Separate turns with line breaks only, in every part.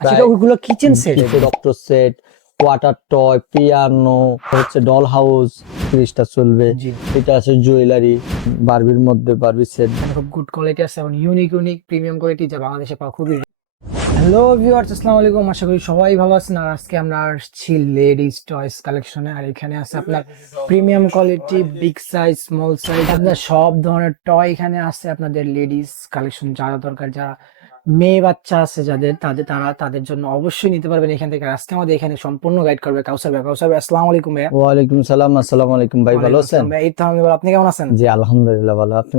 ওইগুলো kitchen set
doctor set water toy piano হচ্ছে doll house ফ্রিজটা চলবে। এটা আছে জুয়েলারি বারবির মধ্যে বারবি সেট
খুব গুড কোয়ালিটি আছে এবং ইউনিক ইউনিক প্রিমিয়াম কোয়ালিটি যা বাংলাদেশে পাওয়া খুবই হ্যালো ভিউয়ার্স আসসালামু আলাইকুম। আশা করি সবাই ভালো আছেন। আর আজকে আমরা আসছি লেডিস টয়স কালেকশনে আর এখানে আছে আপনার premium quality big size small size আপনার সব ধরনের টয় এখানে আছে। আপনাদের লেডিস কালেকশন যারা দরকার যারা মেয়ে বাচ্চা আছে যাদের তাদের তারা তাদের জন্য অবশ্যই নিতে পারবেন এখান থেকে। আজকে আমাদের এখানে সম্পূর্ণ গাইড করবে কাউসার ভাই। কাউসার ভাই আসসালামু আলাইকুম ভাই
ওয়া আলাইকুম সালাম আসসালামু আলাইকুম ভাই ভালো আছেন?
ভাই, এই তো আলহামদুলিল্লাহ, আপনি কেমন আছেন?
জি আলহামদুলিল্লাহ ভালো। আপনি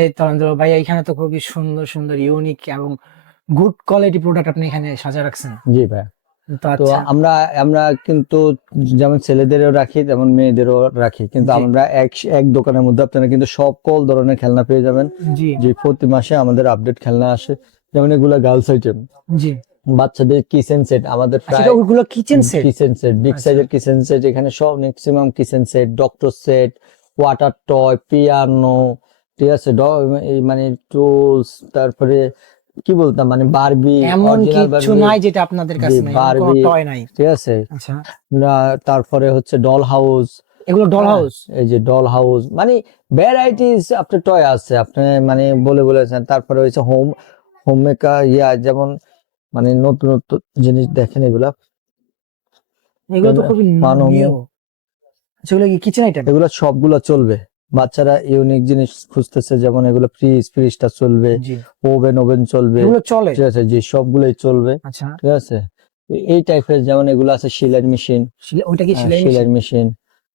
এই তো আলহামদুলিল্লাহ ভাই এখানে তো খুবই সুন্দর সুন্দর ইউনিক এবং গুড কোয়ালিটি প্রোডাক্ট আপনি এখানে সাজা রাখছেন।
জি ভাই
তো আচ্ছা।
আমরা আমরা কিন্তু যেমন ছেলেদেরও রাখি তেমন মেয়েদেরও রাখি। কিন্তু আমরা এক এক দোকানের মধ্যে আপনারা কিন্তু সকল ধরনের খেলনা পেয়ে যাবেন। যে প্রতি মাসে আমাদের আপডেট খেলনা আসে। যেমন এগুলা গার্লস আইটেম
জি।
বাচ্চাদের কিচেন সেট আমাদের
আচ্ছা
প্রায়
এটা ওইগুলো kitchen set
kitchen set big. সাইজের কিচেন সেট এখানে সব maximum kitchen set doctor set water toy piano ঠিক আছে? মানে টুলস তারপরে কি বলতাম মানে বারবি
এমন কিছু নাই যেটা আপনাদের কাছে নাই
Barbie।
টয় নাই।
ঠিক আছে।
আচ্ছা।
তারপরে হচ্ছে ডল হাউস
এগুলো ডল হাউস
এই যে ডল হাউস মানে ভ্যারাইটিস আপনার টয় আছে আপনি মানে বলে বলেছেন তারপরে হচ্ছে হোম হোম মেকার ইয়া যেমন মানে নতুন নতুন জিনিস দেখেন এগুলা।
এগুলো তো খুবই
মাননীয়।
নিউ আচ্ছা কি কিচেন আইটেম
এগুলো সবগুলো চলবে। বাচ্চারা ইউনিক জিনিস খুঁজতেছে যেমন এগুলো ফ্রিজ ফ্রিজটা চলবে ওভেন ওভেন চলবে।
চলে।
ঠিক আছে জি সবগুলোই চলবে।
আচ্ছা।
ঠিক আছে? এই টাইপের যেমন এগুলো আছে সিলাই মেশিন
ওইটা কি সেলাই
সেলাই মেশিন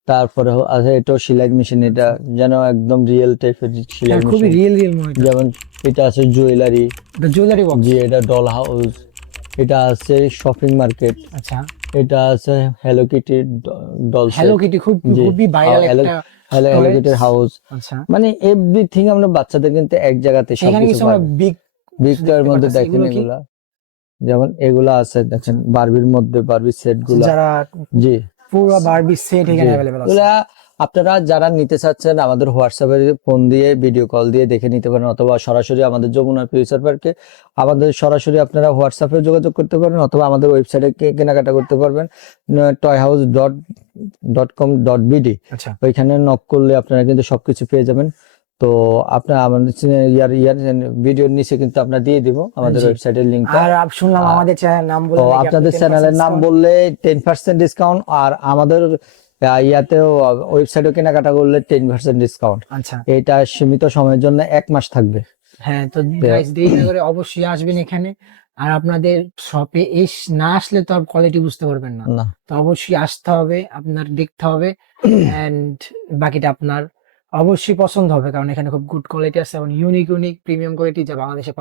তারপরে আছে এটাও সেলাই মেশিন এটা যেন একদম রিয়েল টাইপের সেলাই
হ্যাঁ, খুবই রিয়েল রিয়েল মনে
যেমন এটা আছে জুয়েলারি
এটা জুয়েলারি
জি এটা ডল হাউস এটা আছে শপিং মার্কেট
আচ্ছা।
এটা আছে hello kitty doll
hello kitty খুব খুবই ভাইরাল একটা
হ্যালো হ্যালো। কিটির হাউস
আচ্ছা।
মানে এভরিথিং আমরা বাচ্চাদের কিন্তু এক জায়গাতে
সব
সবকিছু
বিগ
বিগটার মধ্যে দেখেন
এগুলো
যেমন এগুলা আছে দেখেন বারবির মধ্যে বারবি সেটগুলা।
যারা
জি।
পুরো বারবি সেট এখানে अवेलेबल আছে।
আপনারা যারা নিতে চাচ্ছেন আমাদের হোয়াটসঅ্যাপে ফোন দিয়ে ভিডিও কল দিয়ে দেখে নিতে পারেন অথবা সরাসরি আমাদের যমুনা ফিউচার পার্কে আমাদের সরাসরি আপনারা হোয়াটসঅ্যাপে যোগাযোগ করতে পারেন অথবা আমাদের ওয়েবসাইটে কেনাকাটা করতে পারবেন। Toy house dot dot com dot BD ওইখানে নক করলে আপনারা কিন্তু সবকিছু পেয়ে যাবেন। তো আপনার আমাদের ইয়ার ইয়ার ভিডিওর নিচে কিন্তু আমরা দিয়ে দিব আমাদের। ওয়েবসাইটের লিঙ্কটা
আর শুনলাম আমাদের চ্যানেল নাম বলে
তো আপনাদের চ্যানেলের নাম বললে টেন পার্সেন্ট ডিসকাউন্ট আর আমাদের ইয়াতেও ওয়েবসাইটেও কেনাকাটা করলে টেন পার্সেন্ট ডিসকাউন্ট
আচ্ছা।
এটা সীমিত সময়ের জন্য এক মাস থাকবে।
হ্যাঁ তো দেরি না করে অবশ্যই আসবেন এখানে। আর আপনাদের শপে এস না আসলে তো আর কোয়ালিটি বুঝতে পারবেন না। তো অবশ্যই আসতে হবে আপনার দেখতে হবে। এন্ড বাকিটা আপনার অবশ্যই পছন্দ হবে কারণ এখানে খুব গুড কোয়ালিটি আছে এবং ইউনিক ইউনিক প্রিমিয়াম কোয়ালিটি যা বাংলাদেশে